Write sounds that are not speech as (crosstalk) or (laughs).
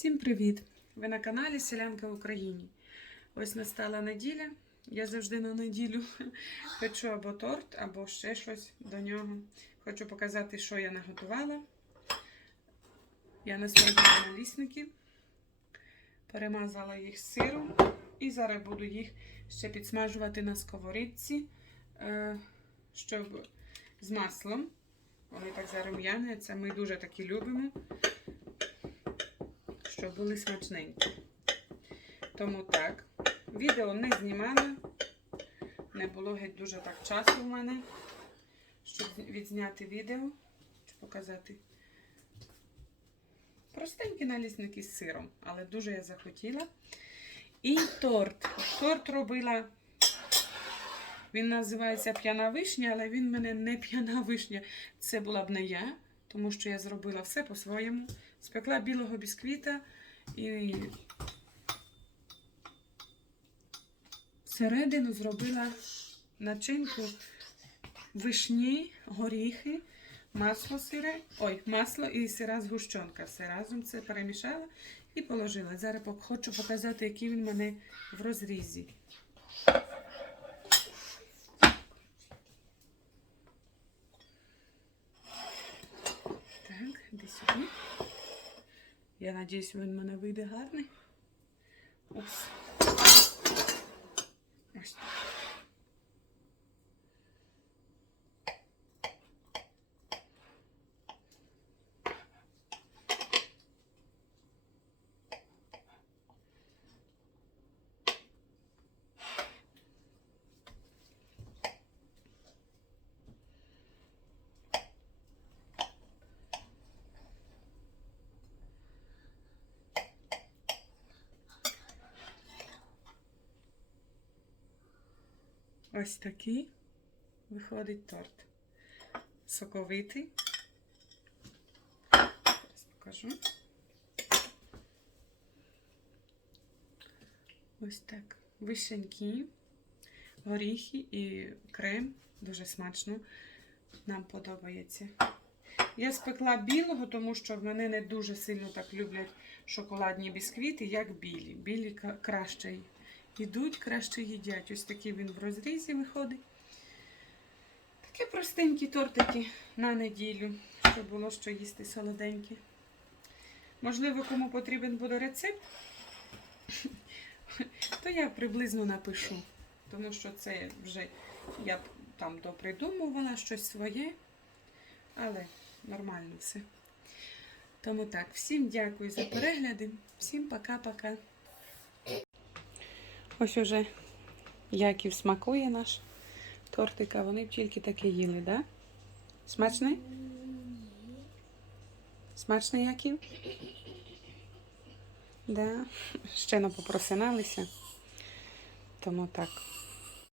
Всім привіт! Ви на каналі Селянка в Україні. Ось настала неділя. Я завжди на неділю (laughs) печу або торт, або ще щось до нього. Хочу показати, що я наготувала. Я насмажила налісники, перемазала їх сиром і зараз буду їх ще підсмажувати на сковорідці, е, щоб з маслом. Вони так зарум'яняться. Ми дуже такі любимо щоб були смачненькі. Тому так, відео не знімала, не було геть дуже так часу в мене, щоб відзняти відео, чи показати. Простенькі налісники з сиром, але дуже я захотіла. І торт. Торт робила, він називається п'яна вишня, але він в мене не п'яна вишня. Це була б не я, тому що я зробила все по-своєму. Спекла білого бісквіта і всередину зробила начинку вишні, горіхи, масло сире, ой, масло і сира згущенка. Все разом це перемішала і положила. Зараз хочу показати, який він в мене в розрізі. Так, іди сюди. Я надіюсь, він в мене вийде гарний. Ось. так. Ось такий виходить торт. Соковитий. Зараз покажу. Ось так. Вишеньки, горіхи і крем. Дуже смачно. Нам подобається. Я спекла білого, тому що в мене не дуже сильно так люблять шоколадні бісквіти, як білі. Білі ка- йдуть, краще їдять. Ось такий він в розрізі виходить. Такі простенькі тортики на неділю, щоб було що їсти солоденьке. Можливо, кому потрібен буде рецепт, то я приблизно напишу. Тому що це вже я там допридумувала щось своє, але нормально все. Тому так, всім дякую за перегляди, всім пока-пока. Ось уже Яків смакує наш тортик, а вони б тільки таке їли, да? Смачний? Смачний Яків? Да. Ще не попросиналися. Тому так.